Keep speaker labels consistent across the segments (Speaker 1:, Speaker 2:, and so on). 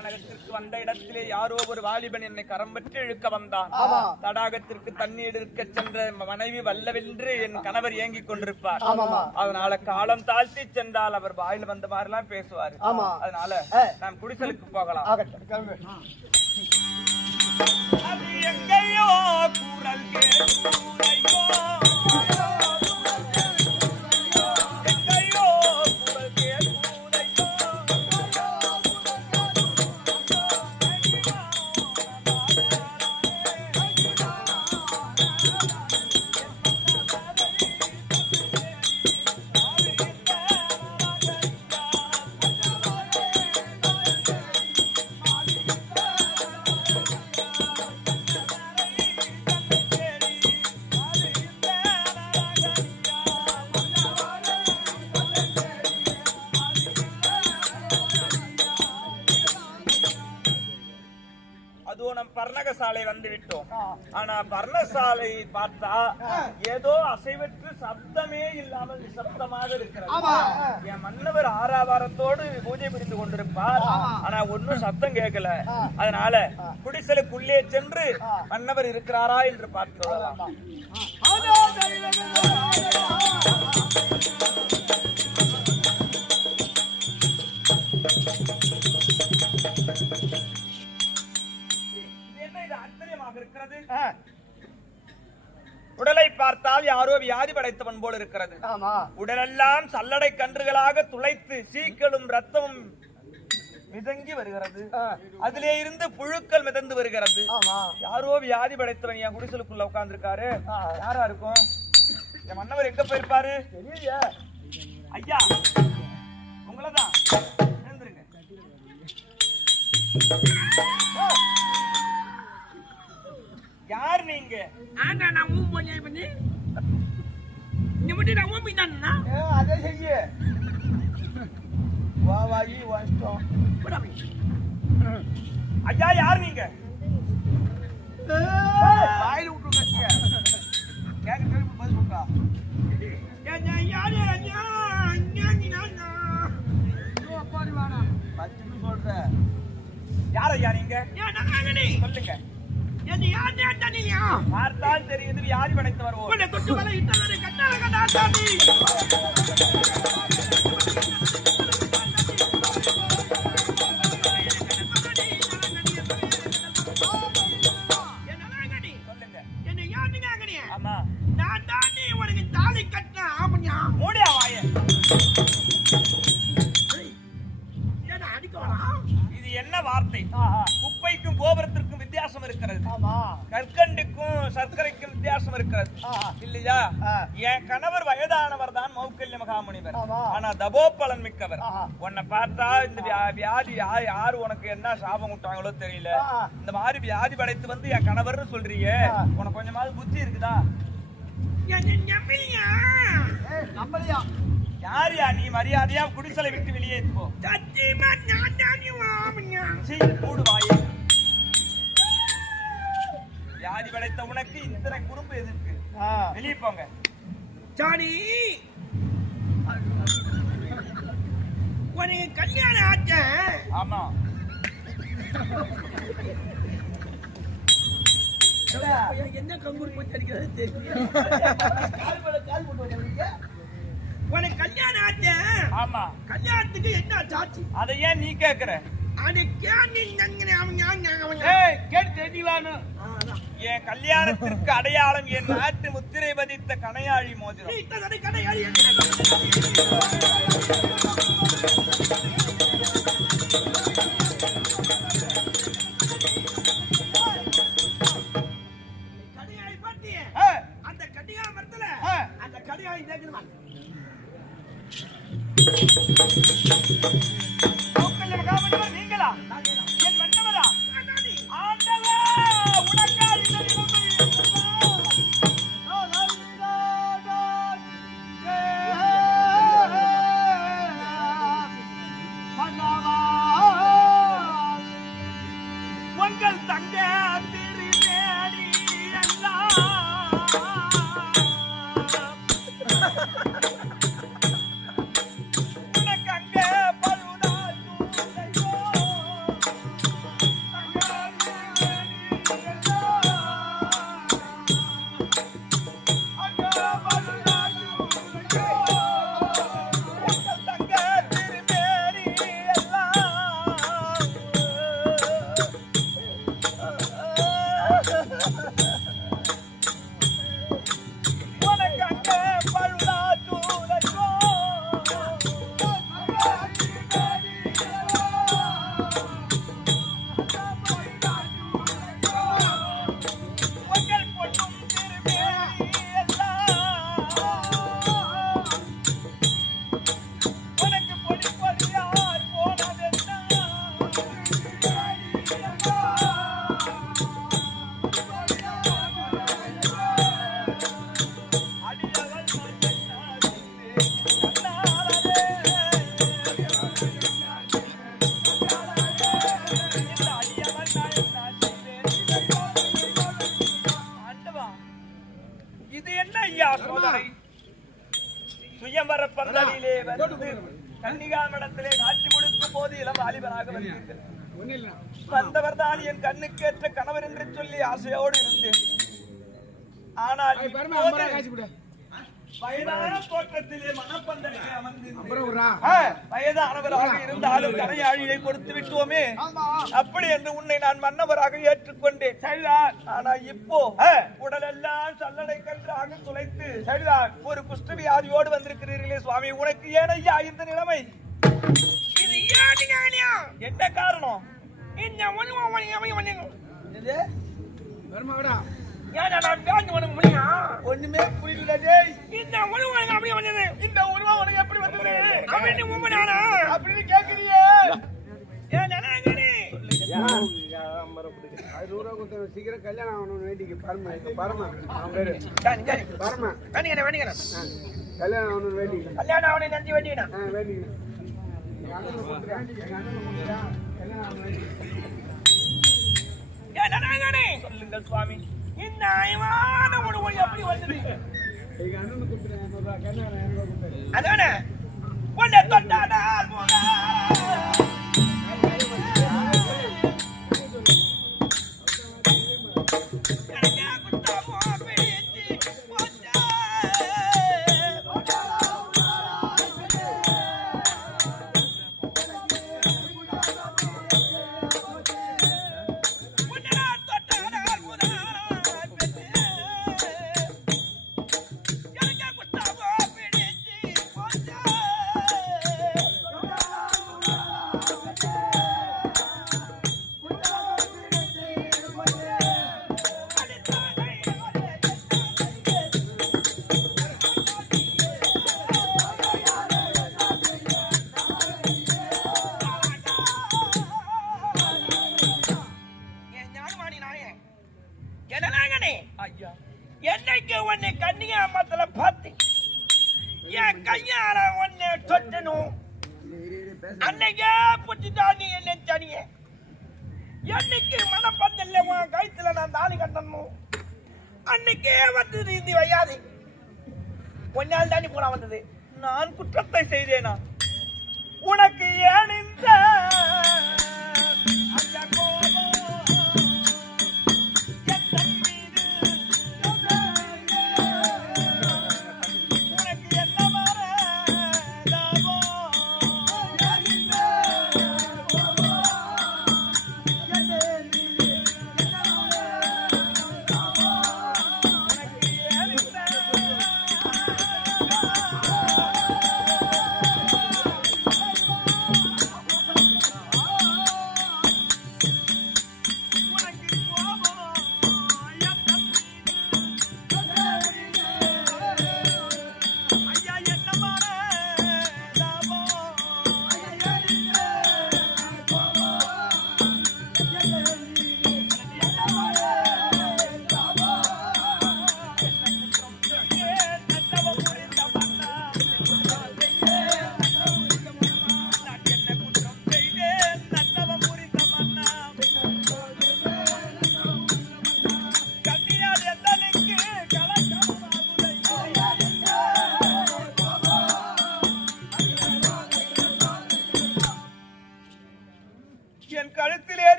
Speaker 1: கானகத்திற்கு வந்த இடத்திலே யாரோ ஒரு வாலிபன் என்னை கரம் பற்றி இழுக்க வந்தான். தடாகத்திற்கு தண்ணீர் இருக்க சென்ற மனைவி வல்லவென்று என் கணவர் ஏங்கிக் கொண்டிருப்பார். அதனால காலம் தாழ்த்தி சென்றால் அவர் வாயில் வந்த மாதிரி எல்லாம் பேசுவார் அதனால நாம் குடிசலுக்கு போகலாம். எங்கேயோ குரல் கேட்குதையோ. பர்ணசாலை பார்த்தா ஏதோ அசைவற்று சப்தமே இல்லாமல் நிசப்தமாக இருக்கிறது. என் மன்னவர் ஆறாவாரத்தோடு பூஜை புரிந்து கொண்டிருப்பார். ஆனா ஒன்னும் சப்தம் கேட்கல. அதனால குடிசலுக்குள்ளே சென்று மன்னவர் இருக்கிறாரா என்று பார்த்து என்ன இது ஆச்சரியமாக இருக்கிறது? உடலை பார்த்தால் யாரோ வியாதி படைத்தவன் போல் இருக்கிறது. உடலெல்லாம் சல்லடை கன்றுகளாக துளைத்து சீக்களும் ரத்தமும் மிதங்கி வருகிறது. அதிலே இருந்து புழுக்கள் மிதந்து வருகிறது. யாரோ வியாதி படைத்தவன் என் குடிசலுக்குள்ள உட்கார்ந்து இருக்காரு யாரா இருக்கும்? என் மன்னவர் எங்க போயிருப்பாரு? ஐயா உங்களதான். எழுந்திருங்க. யார் நீங்க?
Speaker 2: ஆனா நான் ஊம் பண்ணி பண்ணி. இந்த மட்டும் நான் ஊம்பி தானா
Speaker 1: அதை செய்ய. வா வாயி வாஷ்டம் ஐயா யார் நீங்க? வாயில விட்டு கட்டிய கேட்க கேள்வி பதில் சொல்றா. பத்து சொல்ற யார் ஐயா நீங்க? சொல்லுங்க.
Speaker 2: என்ன யார் நான் தனியா
Speaker 1: பார்த்தால் தெரியுது வியாதி படைத்து வருவோம்
Speaker 2: உன்னை தொட்டு வலை இட்டவரை கட்டால கட்டா தாண்டி
Speaker 1: இது என்ன வார்த்தை? குப்பைக்கும் கோபுரத்திற்கும் வித்தியாசம் இருக்கிறது. கற்கண்டுக்கும் சர்க்கரைக்கும் வித்தியாசம் இருக்கிறது. இல்லையா? என் கணவர் வயதானவர் தான் மௌக்கல்ய மகாமுனிவர் ஆனா தபோபலன் மிக்கவர். உன்னை பார்த்தா இந்த வியா- வியாதி யாரு உனக்கு என்ன சாபம் விட்டாங்களோ தெரியல. இந்த மாதிரி வியாதி படைத்து வந்து என் கணவர்னு சொல்றீங்க. உனக்கு கொஞ்சமாவது புத்தி இருக்குதா?
Speaker 2: என்ன
Speaker 1: யார் யா நீ மரியாதையா குடிசலை விட்டு வெளியே போ மூடு வாயை. வியாதி படைத்த உனக்கு இத்தனை குறும்பு எதிர்க்கு. வெளியே போங்க.
Speaker 2: சாணி உனக்கு கல்யாணம் ஆச்ச.
Speaker 1: ஆமா.
Speaker 2: என்ன கம்பூர் போச்சு அடிக்கிறது தெரியல. உனக்கு கல்யாணம் ஆச்ச.
Speaker 1: ஆமா.
Speaker 2: கல்யாணத்துக்கு என்ன சாட்சி?
Speaker 1: அதை ஏன் நீ கேக்குற? என் கல்யாணத்திற்கு அடையாளம் என் நாட்டு முத்திரை பதித்த கணையாழி மோதிரம். நாங்கள் தங்க வயதான தோற்றத்திலே ஆ, வயதானவராக இருந்தாலும் கரையாழியை கொடுத்து விட்டோமே. அப்படி என்று உன்னை நான் மன்னவராக ஏற்றுக்கொண்டேன். சரிதான் ஆனா இப்போ உடலெல்லாம் சல்லடை கன்றாக துளைத்து சரிதான் ஒரு குஷ்டவியாதியோடு வந்திருக்கிறீர்களே சுவாமி. உனக்கு ஏன் ஐயா இந்த நிலைமை? என்ன காரணம்?
Speaker 2: இந்த வேண்டு
Speaker 1: ஒண்ணுமே புரியல டேய்.
Speaker 2: இந்த ஒண்ணு ஒண்ணு அப்படி வந்தது.
Speaker 1: இந்த உருவம் உனக்கு எப்படி வந்தது?
Speaker 2: அவன் உண்மை நானா?
Speaker 1: அப்படின்னு கேக்குறியே.
Speaker 2: ஏன் நானே
Speaker 3: சீக்கிரம் கல்யாணம் ஆகணும்னு வேண்டிக்கு பரம பரம அவன் பேரு பரம
Speaker 2: வேண்டிக்கிறேன் வேண்டிக்கிறேன்
Speaker 3: கல்யாணம் ஆகணும்னு வேண்டிக்கு
Speaker 2: கல்யாணம் அவனை நன்றி வேண்டிக்கிறேன்
Speaker 3: வேண்டிக்கிறேன்.
Speaker 2: ஏன் நானே
Speaker 1: சொல்லுங்கள் சுவாமி.
Speaker 2: இந்த ஒண்ணு ஒண்ணு எப்படி வந்தது. அதானே? உன்னை தொட்டாடால் போதா கையால ஒன்னு தொட்டணும். அன்னைக்கே புடிச்சுட்டா நீ என்ன தனிய? என்னைக்கு மனப்பந்தல்ல உன் கழுத்துல நான் தாலி கட்டணும்? அன்னைக்கே வந்து நீந்தி வையாது. கொஞ்ச நாள் தாண்டி பூரா வந்தது.
Speaker 1: நான் குற்றத்தை செய்தேனா? உனக்கு ஏன் இந்த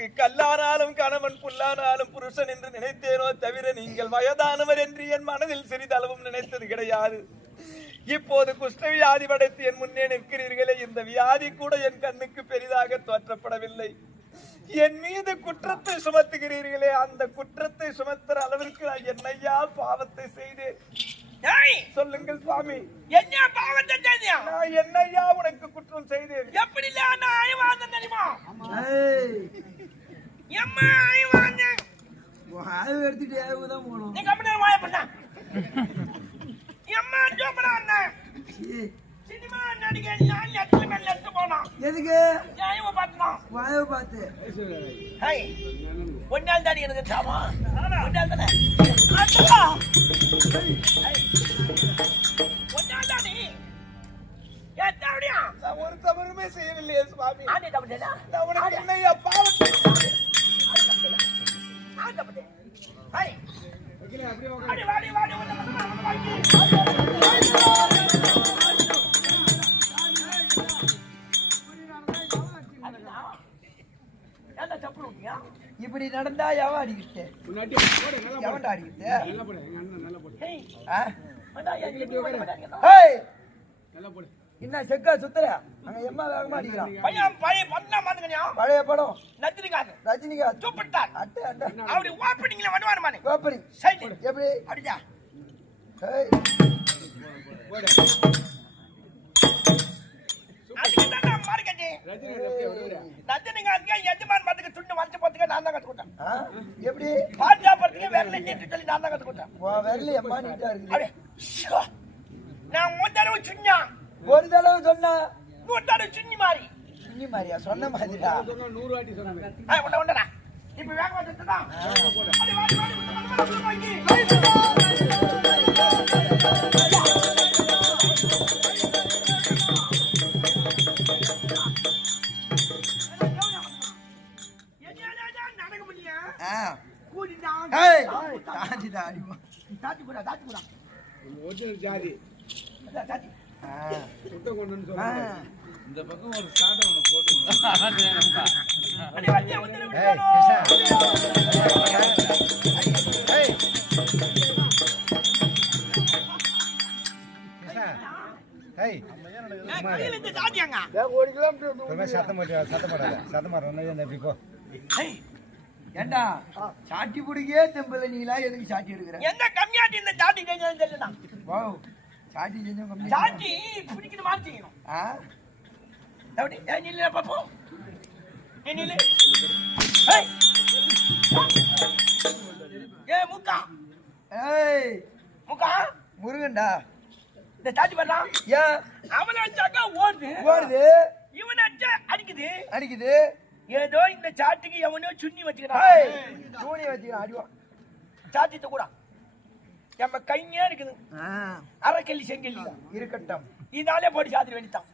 Speaker 1: எனக்கு கல்லானாலும் கணவன் புல்லானாலும் புருஷன் என்று நினைத்தேனோ தவிர நீங்கள் வயதானவர் என்று என் மனதில் சிறிதளவும் நினைத்தது கிடையாது. இப்போது குஷ்டவியாதி படைத்து என் முன்னே நிற்கிறீர்களே இந்த வியாதி கூட என் கண்ணுக்கு பெரிதாக தோற்றப்படவில்லை. என் மீது குற்றத்தை சுமத்துகிறீர்களே அந்த குற்றத்தை சுமத்துற அளவிற்கு நான் என்னையா பாவத்தை செய்தேன்?
Speaker 2: ஏய்!
Speaker 1: சொல்லுங்கள் சுவாமி.
Speaker 2: என்ன பாவத்தை
Speaker 1: நான் என்னையா உனக்கு குற்றம் செய்தேன்?
Speaker 2: எப்படி நான் தெரியுமா? எம்மா ஐவாந்த
Speaker 3: எடுத்துட்டு ஏவுதான் போகணும்.
Speaker 2: நீ கம்பெனி வாய பண்ண எம்மா ஜோபனா அண்ணன் சினிமா நடிகை நான் எத்தனை மேல போனான்?
Speaker 3: எதுக்கு?
Speaker 2: நியாயமா பார்த்தான்
Speaker 3: வாயை பார்த்து.
Speaker 2: ஹை ஒன்றால் தாடி எனக்கு சாமா ஒன்றால் தானே? அட்டா ஒன்றால் தாடி. ஏன் தாடியா
Speaker 1: நான் ஒரு தவறுமே செய்யவில்லையே சுவாமி. நான் உனக்கு என்னையா பாவத்தை
Speaker 2: வாடி வாடி வாடி?
Speaker 3: இப்படி நடந்தா எவன் அடிக்கிட்டு. எவன்டா அடிக்கிட்டு
Speaker 4: போடு, எங்க அண்ணன் போடு. நல்லா போடு.
Speaker 3: என்ன செக்கா சுத்துற அங்க எம்மா வேகமா அடிக்கிறான்
Speaker 2: பையன் பழைய பண்ணா மாத்துங்கண்ணா.
Speaker 3: பழைய படம்
Speaker 2: நத்திரிக்காது.
Speaker 3: ரஜினிகாந்த்
Speaker 2: சூப்பர்ஸ்டார்.
Speaker 3: அட்டை அட்டை
Speaker 2: அப்படி ஓப்பனிங்ல வருவானுமானே.
Speaker 3: கோப்பரி
Speaker 2: சரி.
Speaker 3: எப்படி
Speaker 2: அடிடா.
Speaker 3: ஏய்? எப்படி
Speaker 2: சாப்பிடறதுக்கு விரல சொல்லி நான் தான் கத்து கொடுத்தேன்.
Speaker 3: உன் விரல் எம்மா நீட்டா.
Speaker 2: நான் சுண்ணா
Speaker 3: ஒரு தடவை சொன்னா
Speaker 2: இன்னொரு தடவை சுண்ணி மாறி.
Speaker 3: இன்னி மாதிரியா சொன்ன மாதிரிடா.
Speaker 4: சொன்னா நூறு வாட்டி சொன்னாங்க.
Speaker 2: உண்டடா. இப்ப வேகமா
Speaker 3: தாண்டிடா அடிமா.
Speaker 2: தாத்தி போடா, தாத்தி போடா.
Speaker 4: நம்ம original ஜாதி.
Speaker 2: அதான், இந்த
Speaker 3: ஒரு
Speaker 5: போட்டு சத்தம் போடாத சத்தம்
Speaker 3: ஏண்டா சாட்டி பிடிக்கே தெம்பல நீலா எதுக்கு சாட்டி எடுக்கிற
Speaker 2: எந்த கம்மியாட்டி இந்த சாட்டி செஞ்சாலும்
Speaker 3: சாட்டி செஞ்சோம் கம்மி
Speaker 2: பிடிக்கிற மாதிரி செய்யணும்.
Speaker 3: ஆ
Speaker 2: எப்படி? ஏய், நில்லு பாப்போம். நீ நில்லு. ஏய். ஏய், மூக்கா.
Speaker 3: ஏய்
Speaker 2: மூக்கா.
Speaker 3: முருகன்டா
Speaker 2: இந்த தாத்தி பாருடா.
Speaker 3: ஏன்
Speaker 2: அவனை அடிச்சாக்கா ஓடுது.
Speaker 3: ஓடுது
Speaker 2: இவனை அடிச்சா அடிக்குது.
Speaker 3: அடிக்குது
Speaker 2: ஏதோ இந்த சாட்டுக்கு எவனோ சுண்ணி வச்சுக்கிறான்
Speaker 3: தூணி வச்சுக்கிறான் அடிவான்
Speaker 2: சாத்திட்டு கூட நம்ம கைங்க இருக்குது. அரைக்கல்லி செங்கல்லி.
Speaker 3: இருக்கட்டும்.
Speaker 2: இதாலே போட்டு சாத்திர வேண்டித்தான்.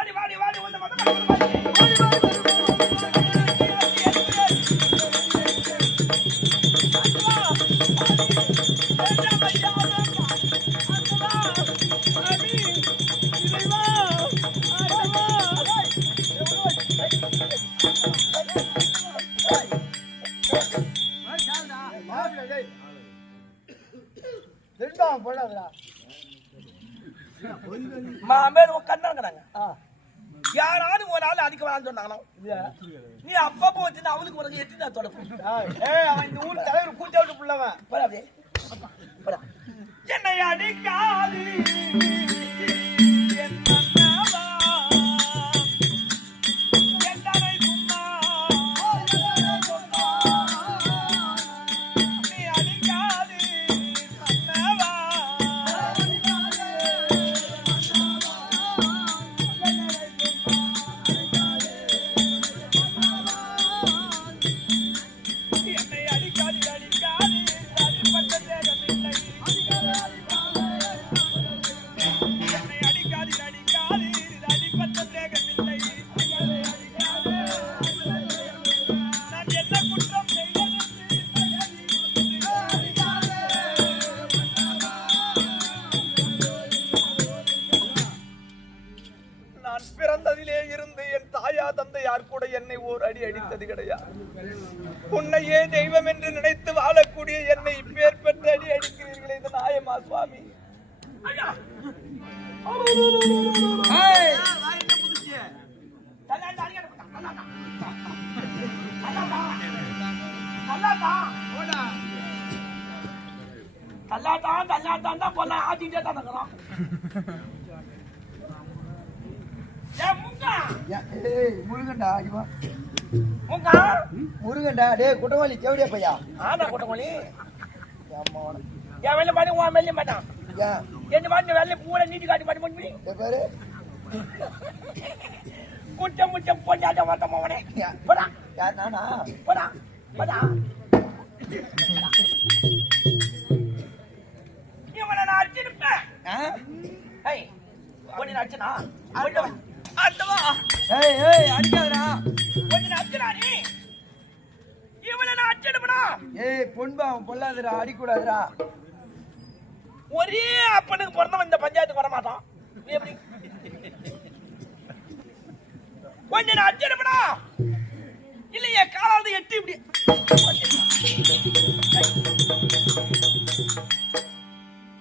Speaker 2: அடி வாடி வாடி வந்து வந்து
Speaker 3: போடாதடா
Speaker 2: மாமேர் உட்காந்துறாங்க
Speaker 3: ஆ.
Speaker 2: யாராவது ஒரு ஆள் அதிக வேணாம்னு சொன்னாங்களோ? நீ அப்பப்போ வச்சு அவனுக்கு உனக்கு எட்டு நான் தொடப்பேன்
Speaker 3: அவன் இந்த ஊர் தலைவர் கூச்ச விட்டு புள்ளவன்.
Speaker 2: என்னை அடிக்காது. என் யார் கூட என்னை ஓர் அடி அடித்தது கிடையாது உன்னையே தெய்வம் என்று நினைத்து வாழக்கூடிய என்னை இப்பேர் பெற்ற அடி அடிக்கிறீர்களே இது நாயமா சுவாமி தல்லாதான் தல்லாதான் தான் போல ஆட்டிட்டே தான் இருக்கிறோம்
Speaker 3: முருகன்டா அடிவா முருகன்டா டேய் குட்டவாளி கேவடியா பையா?
Speaker 2: கொட்டமொழி
Speaker 3: அம்மா
Speaker 2: என் வெளில பாடி உன் வெளில மாட்டான்
Speaker 3: ஏன்?
Speaker 2: என் பாட்டு வெளில பூரா நீட்டி காட்டி பாட்டி பண்ணி
Speaker 3: பேரு?
Speaker 2: குட்டம் முட்டம் பொஞ்சாட்ட மாட்டோம் அவனே. போடா.
Speaker 3: யார் நானா?
Speaker 2: போடா. போடா. இவனை நான் அடிச்சிருப்பேன்.
Speaker 3: ஆ?
Speaker 2: ஏய் ஒன்னு அடிச்சனா? அட்டவா
Speaker 3: ஏய் ஏய் அடிக்காதடா.
Speaker 2: ஒன்னு அடிச்சனா நீ இவனை நான்
Speaker 3: ஏய் பொன்பா அவன் பொல்லாதடா அடிக்கூடாதுடா.
Speaker 2: ஒரே அப்பனுக்கு பிறந்தவன் இந்த பஞ்சாயத்துக்கு வர மாட்டான் நீ எப்படி? கொஞ்சம் நான் அடிச்சிருப்படா இல்லையே காலாவது எட்டி இப்படி.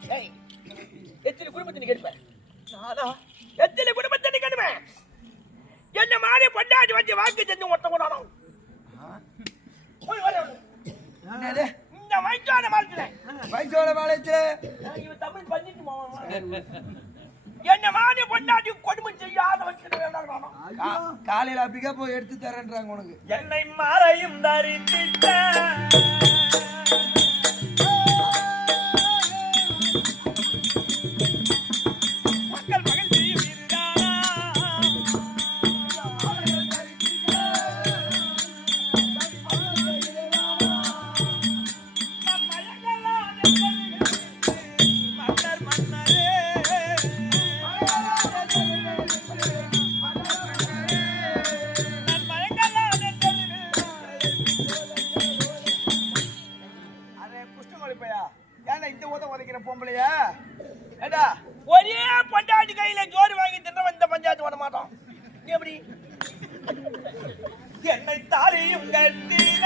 Speaker 2: ஏய், எத்தனை குடும்பத்தை நீ கெடுப்ப நானா எத்தனை குடும்பத்தை நீ கெடுப்ப மாதிரி பொண்டாட்டி வச்சு வாக்கு செஞ்சு ஒருத்த கொண்டாடும் இந்த வயசான மரத்துல
Speaker 3: வாழைச்சு
Speaker 2: இவன் தமிழ் பண்ணிட்டு. என்ன மாதிரி பொண்டாட்டி கொடுமை செய்யாத
Speaker 3: காலையில போய் எடுத்து தரேன்றாங்க உனக்கு.
Speaker 2: என்னை மறையும் தரித்திட்ட.
Speaker 3: இந்த ஊத்த உதைக்கிற பொம்பளையா? ஏடா
Speaker 2: ஒரே பஞ்சாயத்து கையில ஜோறு வாங்கி தின்றவன் இந்த பஞ்சாயத்து வர மாட்டோம் எப்படி? என்னை தாலியும் கட்டின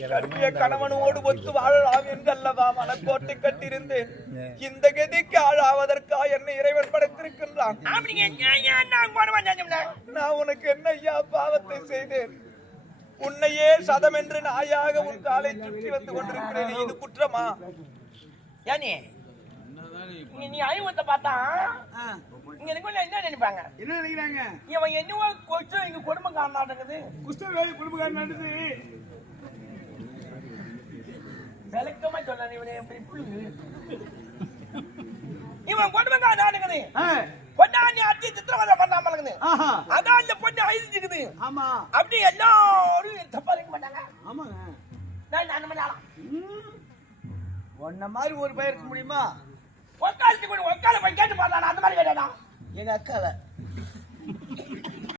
Speaker 1: கட்டிய கணவனோடு ஒத்து வாழலாம் என்றல்லவா? மனக்கோட்டை கட்டியிருந்தேன். இந்த கதிக்கு ஆளாவதற்கா என்னை இறைவன் படைத்திருக்கின்றான்.
Speaker 2: நான்
Speaker 1: உனக்கு என்ன ஐயா பாவத்தை செய்தேன்? உன்னையே சதம் என்று நாயாக உன் காலை சுற்றி வந்து கொண்டிருக்கிறேன். இது குற்றமா?
Speaker 2: ஏனி? நீ அறிவுத்தை பார்த்தா இங்க இருக்கவங்க என்ன நினைப்பாங்க?
Speaker 4: என்ன நினைக்கிறாங்க?
Speaker 2: இவன் என்னவோ கொஞ்சம் இங்க குடும்பம் காரணாட்டங்குது
Speaker 4: குஷ்டவேலி குடும்பக்காரன் நடந்து
Speaker 2: விளக்கமா சொல்ல இவனை இவன் குடும்பம் காரணாட்டங்குது பொண்ணாண்டி அடி சித்திரவதை பண்ணாமலுங்குது
Speaker 4: ஆஹா.
Speaker 2: அதான் இந்த பொண்ணு அழிஞ்சுக்குது.
Speaker 4: ஆமா.
Speaker 2: அப்படி எல்லாரும் தப்பா இருக்க மாட்டாங்க.
Speaker 4: ஆமாங்க.
Speaker 2: நான் அந்த மாதிரி ஆளா
Speaker 3: உன்ன மாதிரி ஒரு பையன் இருக்க முடியுமா?
Speaker 2: ஒக்காலத்துக்கு ஒக்கால போய் கேட்டு பார்த்தானா? அந்த மாதிரி கேட்டானா?
Speaker 3: எங்க அக்கால